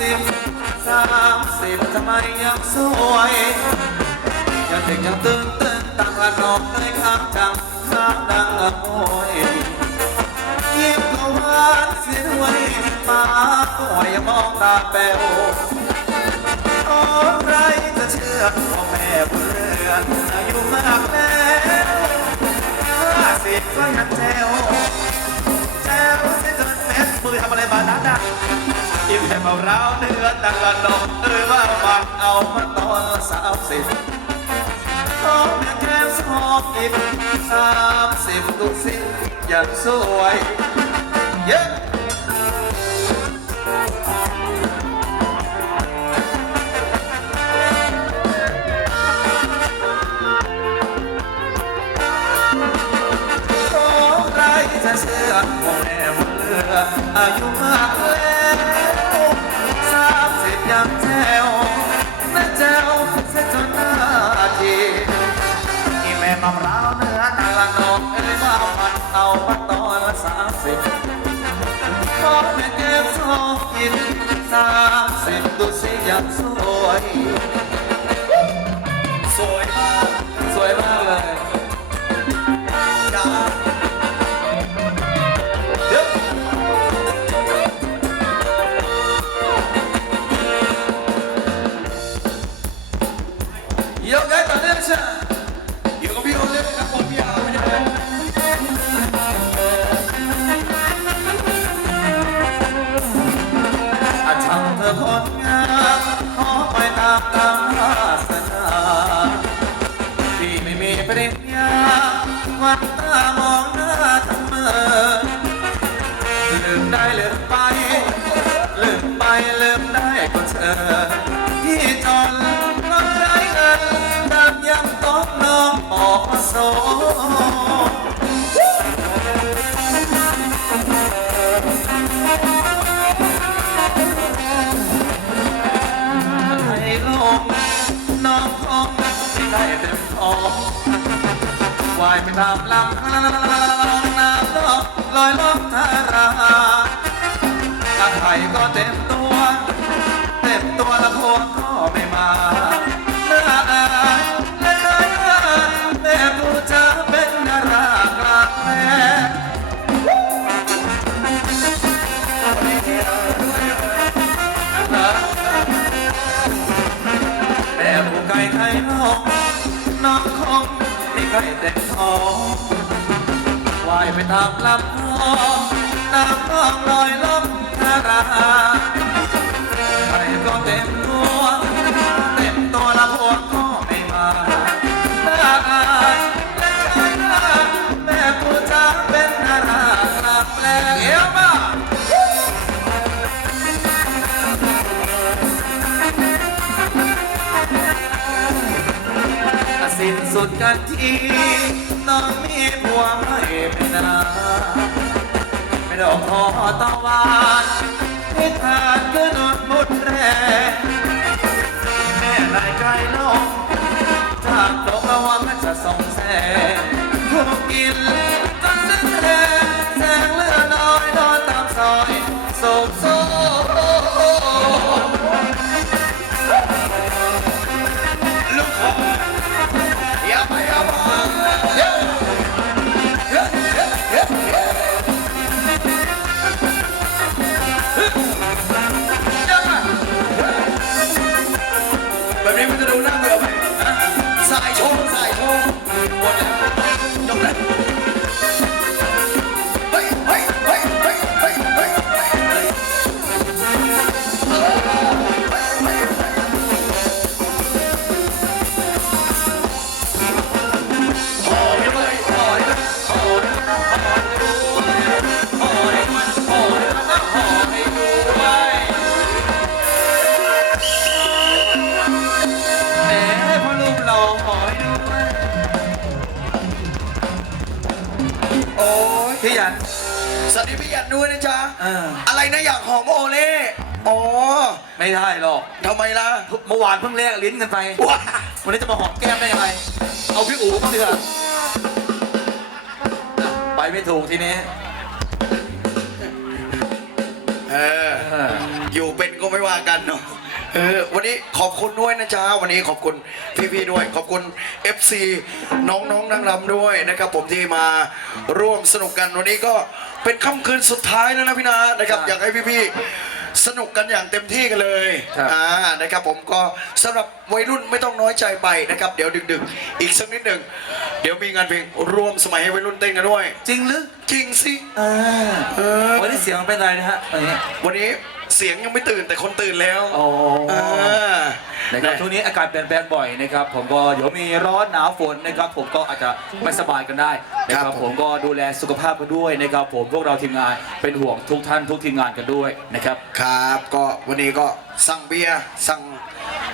สิบสามสิบทำไมยังสวยยังเด็กยังตื่นเต้นต่างละน้องเอ๋ยข้างจังข้างดังละโอยยิ้มก็หวานเสียด้วยมาป่วยยังมองตาแป๋วโอ้ใครจะเชื่อว่าแม่บุญเรือนอายุมากแล้วห้าสิบก็ยังแจ๋วแจ๋วเส้นจนเม็ดมือทำอะไรมานัดอะ กินแค่เมาร้าวเนื้อดังละนกเออว่าฟังเอามาตอนสามสิบขอแม่แก้มสมองอีกสามสิบดูสิยังสวยเยอะโอ้ใครจะเชื่อว่าแม่บุญเรืออายุมากแล้วามสิบยังแจ๋วแม่แจ๋วเสียจนหน้าทีที่แม่มำร้าวเนื้อนาละนองเอ้ยว่ามันเอามาตอนละสามสิบขอแม่แก้วสองกินสามสิบดูสิยังสวย ลืมไป ลืมไปลืมได้ก็เธอที่จนก็ไร้เงินดำยังต้องน้องออกมาโซให้ลงน้องคงไม่ได้เต็มท้องวายไปตาม ตาไข่ก็เต็มตัว เต็มตัวล้วพวกก็ไม่มาน่าอายและน่าอายแม่ผู้จะเป็นดารากลางแม่แม่ผู้ไก่ไข่นอกน้องคงไม่เคยเต็มท้องว่ายไปตามลำคลองน้ำคลองลอยลอง กันทีน้องมีผัวไม่ไป็นนาไม่ดอกคอตะวันให้ทานก็นอนหมดแรงแม่นายไกลลงจากดอกระวังจะส่งแสงถูกกินแลือ สวัสดีพี่หยัดด้วยนะจ๊ะเออ อะไรนะอยากหอมโอเล่อ๋อไม่ได้หรอก ทำไมล่ะเมื่อวานเพิ่งแลกลิ้นกันไป ว้าวันนี้จะมาหอมแก้มได้ยังไง เอาพี่อู๋บ้างดีกว่าไปไม่ถูกทีนี้เออ เอออยู่เป็นก็ไม่ว่ากันเนาะ เออวันนี้ขอบคุณด้วยนะจ๊ะวันนี้ขอบคุณพี่ๆด้วย ขอบคุณ FC น้องๆนางรำด้วยนะครับ ผมที่มาร่วมสนุกกันวันนี้ก็เป็นค่ำคืนสุดท้ายแล้วนะพี่นานะครับ อยากให้พี่ๆสนุกกันอย่างเต็มที่กันเลยอ่านะครับผมก็สำหรับวัยรุ่นไม่ต้องน้อยใจไปนะครับ เดี๋ยวดึกๆ อีกสักนิดหนึ่งเดี๋ยวมีงานเพลงร่วมสมัยให้วัยรุ่นเต้นกันด้วย จริงหรือจริงสิอ่าเออวันนี้เสียงมันเป็นไรนะฮะวันนี้วันนี้ เสียงยังไม่ตื่นแต่คนตื่นแล้วโอ้อ่านะครับช่วงนี้อากาศเปลี่ยนแปลงบ่อยนะครับ ผมก็เดี๋ยวมีร้อนหนาวฝนนะครับ ผมก็อาจจะไม่สบายกันได้นะครับ ผมก็ดูแลสุขภาพกันด้วยนะครับ ผมพวกเราทีมงานเป็นห่วงทุกท่านทุกทีมงานกันด้วยนะครับ ครับ ก็วันนี้ก็สั่งเบียร์สั่ง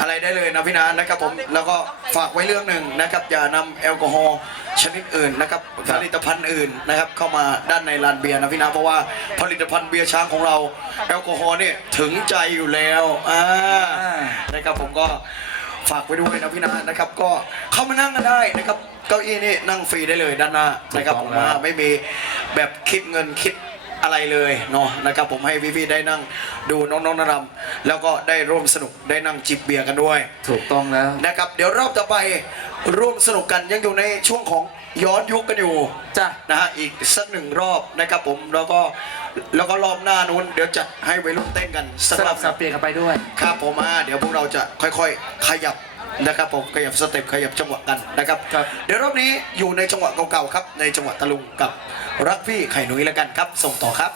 อะไรได้เลยนะพี่นานะครับผมแล้วก็ฝากไว้เรื่องหนึ่งนะครับอย่านำแอลกอฮอล์ชนิดอื่นนะครับครัผบลิตภัณฑ์อื่นนะครับเข้ามาด้านในร้านเบียร์นะพี่นาเพราะว่าผลิตภัณฑ์เบียร์ช้างของเรา แอลกอฮอล์เนี่ยถึงใจอยู่แล้วอ่านะครับผมก็ฝากไว้ด้วยนะพี่นานะครับ ก็เข้ามานั่งกันได้นะครับเก้าอี้นี่นั่งฟรีได้เลยด้านหน้านะครับผมว่าไม่มีแบบคิดเงินคิด อะไรเลยเนาะนะครับผมให้พี่ๆได้นั่งดูน้องๆนารำแล้วก็ได้ร่วมสนุกได้นั่งจิบเบียร์กันด้วย ถูกต้องแล้ว นะครับเดี๋ยวรอบต่อไปร่วมสนุกกันยังอยู่ในช่วงของย้อนยุคกันอยู่จ้ะนะฮะอีกสักหนึ่งรอบนะครับผมแล้วก็แล้วก็รอบหน้านู้นเดี๋ยวจะให้วัยรุ่นเต้นกันสักสรลัอบบสับเปลี่ยนกันไปด้วย ครับผมอ่าเดี๋ยวพวกเราจะค่อยๆ ขยับ นะครับผมขยับสเต็ปขยับจังหวะกันนะครับครับเดี๋ยวรอบนี้อยู่ในจังหวะเก่าๆครับในจังหวะตะลุงกับรักพี่ไข่นุ้ยแล้วกันครับ ส่งต่อครับ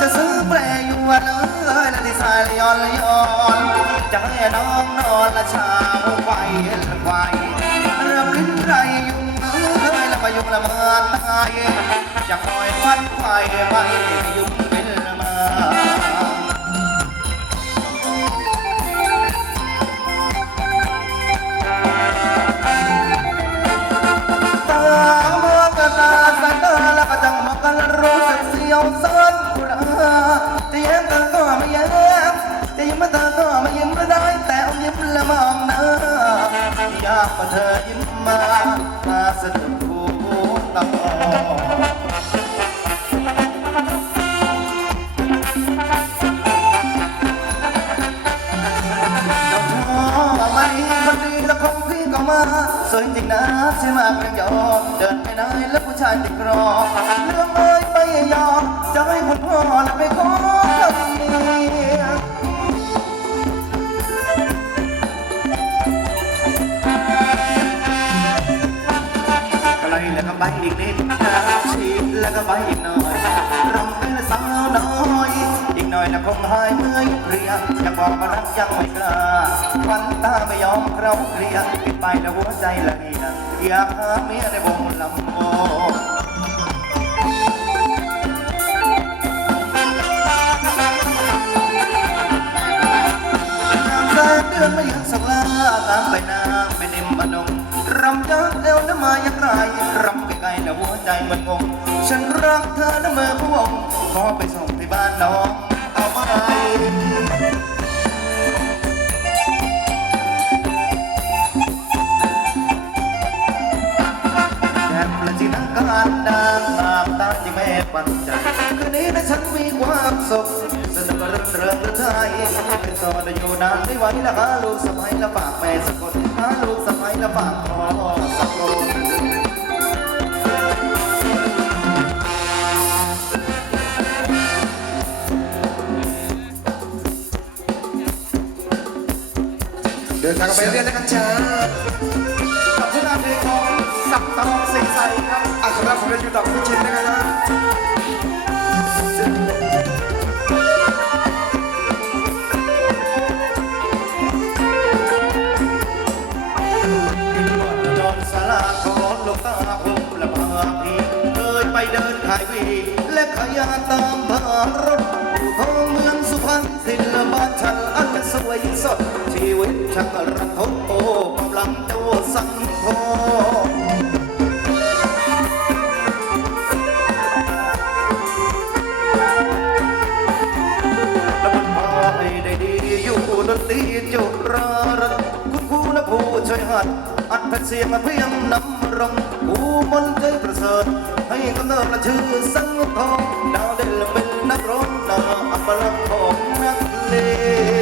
จะซื้อแปรอยู่วันเลยและที่สายย้อนย้อนจะให้น้องนอนละเช้าไฟละไฟเริ่มลิ้นไรยุ่งเอ้ยแล้วมายุงละเมินตายจะคอยฟันไฟไม่ยุ่ง และมองหน้าอยากมาเธอยิ้มมามาสะดุดหูตาไม่คนดีแล้วคงพี่ก็มาสวยจริงนะใช่มาเป็นยอมเดินไปไหนแล้วผู้ชายติดกรอเรื่องเอ้ยไม่ยอมจะให้คุณพ่อและไปขอ ไกลแล้วก็ไปอีกนิดชีดแล้วก็ไปอีกหน่อยรำเป็นสาวน้อย อีกหน่อยนะคงหายเมื่อยเพรียอยากบอกว่ารักยังไม่กล้าวันตาไม่ยอมเราเคลียร์ปิดไปแล้วหัวใจละเอียดอยากหาเมียในวงลำโพงเดือนไม่ยังสักลาตามไปนาไม่นิ่มมนงรำยักเอวน้ำมาอย่างไรรำ ไปไกลแล้วหัวใจมันงง ฉันรักเธอน้ำมือพวงขอไปส่งที่บ้านน้อง เอาไหมแค่ประจิตการดังตามตาที่แม่ปันใจคืนนี้นะฉันมีความสุขสนุกเรื่องเรื่องไทยเป็นโสดอยู่นานไม่ไหวละหาลูกสะใภ้ละฝากแม่สะกดหาลูกสะใภ้ละฝากพ่อสะกด ทางกันไปเรื่อยๆนะครับจ้ากับผู้นำเพลงของสักตองใสๆครับอะสำหรับผมเป็นยูดอกผู้ชินนะครับจอมสาราของหลงตาผมและพาพี่เคยไปเดินขายวีและขายยาตามพารถอยู่ท้องเมืองสุพรรณศิลปานฉันอันสวยสด วิตช่างรันทดโอกำลังโจสังโฆแล้วมันพาให้ได้ดีอยู่ดนตรีจุรารันคุณครูและผู้ช่วยหัด อัดแผ่นเสียงมาเพียงนำรงผู้มนต์ใจประเสริฐให้กำเนิดและชื่อสังทองดาวเด่นแลเป็นนักร้องดาวอัปลักษณ์ของนักเลง